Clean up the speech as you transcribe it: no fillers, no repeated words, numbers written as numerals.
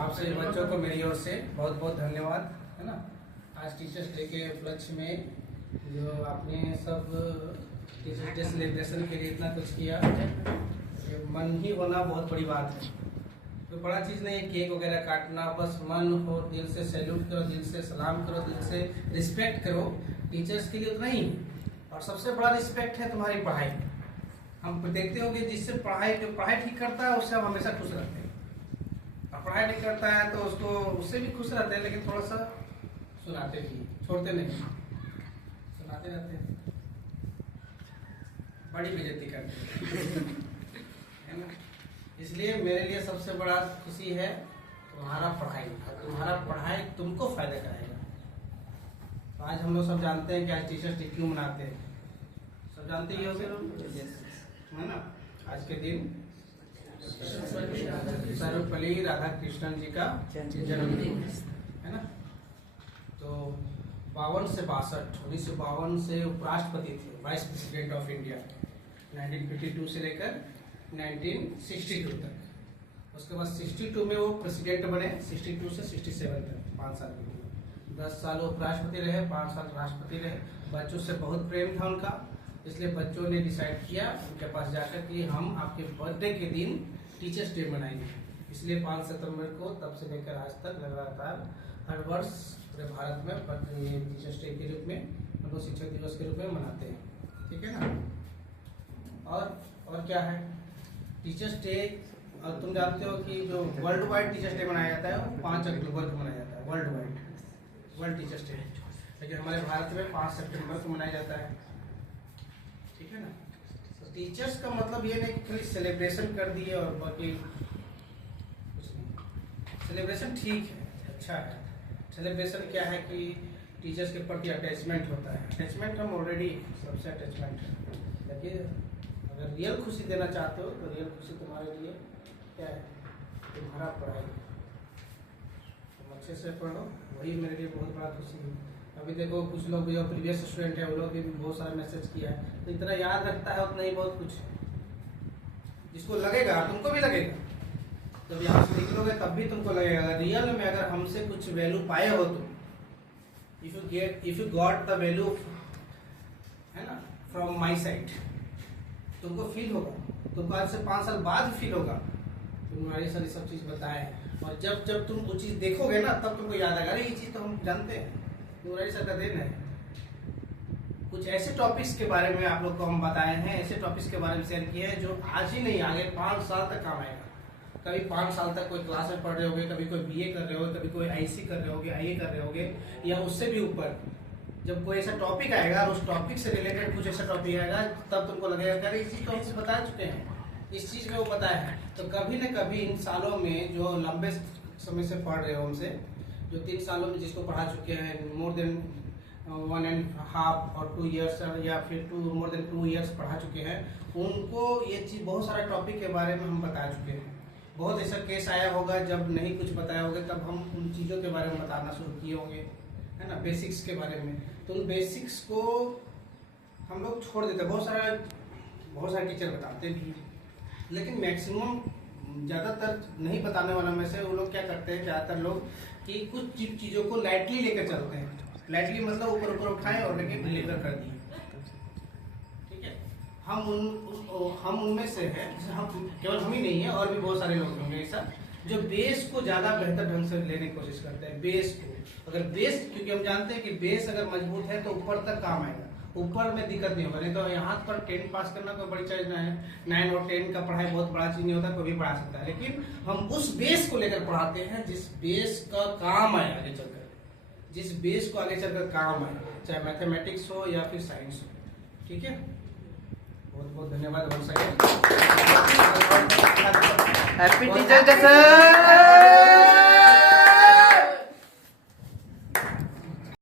आप सभी बच्चों को मेरी ओर से बहुत बहुत धन्यवाद, है ना। आज टीचर्स डे के उपलक्ष्य में जो आपने सब टीचर्स डे सेलिब्रेशन के लिए इतना कुछ किया, ये मन ही होना बहुत बड़ी बात है। तो बड़ा चीज़ नहीं है केक वगैरह काटना, बस मन हो, दिल से सैल्यूट करो, दिल से सलाम करो, दिल से रिस्पेक्ट करो। टीचर्स के लिए उतना ही, और सबसे बड़ा रिस्पेक्ट है तुम्हारी पढ़ाई। हम देखते होंगे जिससे जो पढ़ाई ठीक करता है उससे हम हमेशा खुश रहते हैं, और पढ़ाई नहीं करता है तो उससे भी खुश रहते हैं, लेकिन थोड़ा सा सुनाते भी, छोड़ते नहीं, सुनाते रहते हैं, बड़ी बेइज्जती करते हैं, है ना। इसलिए मेरे लिए सबसे बड़ा खुशी है तुम्हारा पढ़ाई, तुम्हारा पढ़ाई तुमको फायदा कराएगा। तो आज हम लोग सब जानते हैं कि आज टीचर्स डे क्यों मनाते हैं, सब जानते ही होंगे, है ना। आज के दिन सर्वपल्ली राधाकृष्णन जी का जन्मदिन है ना। तो 52 से 62, 1952 से उपराष्ट्रपति थे, वाइस प्रेसिडेंट ऑफ इंडिया, 1952 से लेकर 1962 तक। उसके बाद 62 में वो प्रेसिडेंट बने, 62 से 67 तक 5 साल के लिए। 10 साल वो उपराष्ट्रपति रहे, 5 साल राष्ट्रपति रहे। बच्चों से बहुत प्रेम था उनका, इसलिए बच्चों ने डिसाइड किया उनके पास जाकर कि हम आपके बर्थडे के दिन टीचर्स डे मनाएंगे। इसलिए 5 सितंबर को तब से लेकर आज तक लगातार हर वर्ष पूरे भारत में टीचर्स डे के रूप में, हम लोग शिक्षक दिवस के रूप में मनाते हैं, ठीक है ना। और क्या है टीचर्स डे, और तुम जानते हो कि जो वर्ल्ड वाइड टीचर्स डे मनाया जाता है वो 5 अक्टूबर को मनाया जाता है, वर्ल्ड टीचर्स डे। लेकिन हमारे भारत में 5 सितंबर को मनाया जाता है, ठीक है ना। तो टीचर्स का मतलब ये नहीं कि खाली सेलिब्रेशन कर दिए और बाकी कुछ नहीं। सेलिब्रेशन ठीक है, अच्छा है। सेलिब्रेशन क्या है कि टीचर्स के प्रति अटैचमेंट होता है। अटैचमेंट हम ऑलरेडी सबसे अटैचमेंट है, लेकिन अगर रियल खुशी देना चाहते हो तो रियल खुशी तुम्हारे लिए क्या है, तुम्हारा पढ़ाई। तुम अच्छे से पढ़ो, वही मेरे लिए बहुत बड़ा खुशी है। अभी देखो कुछ लोग जो प्रीवियस स्टूडेंट है वो लोग भी बहुत सारा मैसेज किया है, तो इतना याद रखता है उतना ही बहुत कुछ। जिसको लगेगा, तुमको भी लगेगा, जब यहाँ से निकलोगे तब भी तुमको लगेगा। रियल में अगर हमसे कुछ वैल्यू पाए हो तुम, if you got the value, है ना, फ्रॉम माई साइड, तुमको फील होगा, तुमको आज से 5 साल बाद फील होगा तुम्हारी सारी सब चीज़ बताए। और जब तुम वो चीज़ देखोगे ना तब तुमको याद आएगा, अरे ये चीज़ तो हम जानते हैं, तुम्हारी सर का दिन है। कुछ ऐसे टॉपिक्स के बारे में आप लोग को हम बताए हैं, ऐसे टॉपिक्स के बारे में शेयर किए हैं जो आज ही नहीं, आगे 5 साल तक काम आएगा। कभी 5 साल तक कोई क्लास में पढ़ रहे होगे, कभी कोई BA कर रहे होगे, कभी कोई IC कर रहे होगे, IA कर रहे होगे, या उससे भी ऊपर जब कोई ऐसा टॉपिक आएगा और उस टॉपिक से रिलेटेड कुछ ऐसा टॉपिक आएगा तब तुमको लगेगा कि अरे इस चीज़ तो हमसे बता चुके हैं, इस चीज़ में वो बताया है। तो कभी न कभी इन सालों में जो लंबे समय से पढ़ रहे हो हमसे, जो 3 सालों में जिसको पढ़ा चुके हैं, मोर देन 1.5 और 2 ईयर्स, या फिर मोर देन 2 ईयर्स पढ़ा चुके हैं, उनको ये चीज़ बहुत सारा टॉपिक के बारे में हम बता चुके हैं। बहुत ऐसा केस आया होगा जब नहीं कुछ बताया होगा, तब हम उन चीज़ों के बारे में बताना शुरू किए होंगे, है ना, बेसिक्स के बारे में। तो उन बेसिक्स को हम लोग छोड़ देते हैं। बहुत सारे टीचर बताते भी, लेकिन मैक्सिमम ज़्यादातर नहीं बताने वाला में से वो लोग क्या करते हैं, ज़्यादातर लोग कि कुछ चीज़ों को लाइटली लेकर चलते हैं। लाइटली मतलब ऊपर उठाए और लेके डिलीवर कर दिए, ठीक है। हम उनमें से हैं, हम केवल हम ही नहीं है, और भी बहुत सारे लोग होंगे ऐसा जो बेस को ज़्यादा बेहतर ढंग से लेने की कोशिश करते हैं। बेस को अगर बेस, क्योंकि हम जानते हैं कि बेस अगर मजबूत है तो ऊपर तक काम आएगा, ऊपर में दिक्कत नहीं होगा। नहीं तो यहाँ पर 10 पास करना कोई बड़ी चीज नहीं है, 9 और 10 का पढ़ाई बहुत बड़ा चीज नहीं होता, कोई भी पढ़ा सकता है। लेकिन हम उस बेस को लेकर पढ़ाते हैं जिस बेस का काम आए आगे चलकर, जिस बेस को आगे चलकर काम आए, चाहे मैथमेटिक्स हो या फिर साइंस हो, ठीक है। बहुत बहुत धन्यवाद। Happy teachers day sir.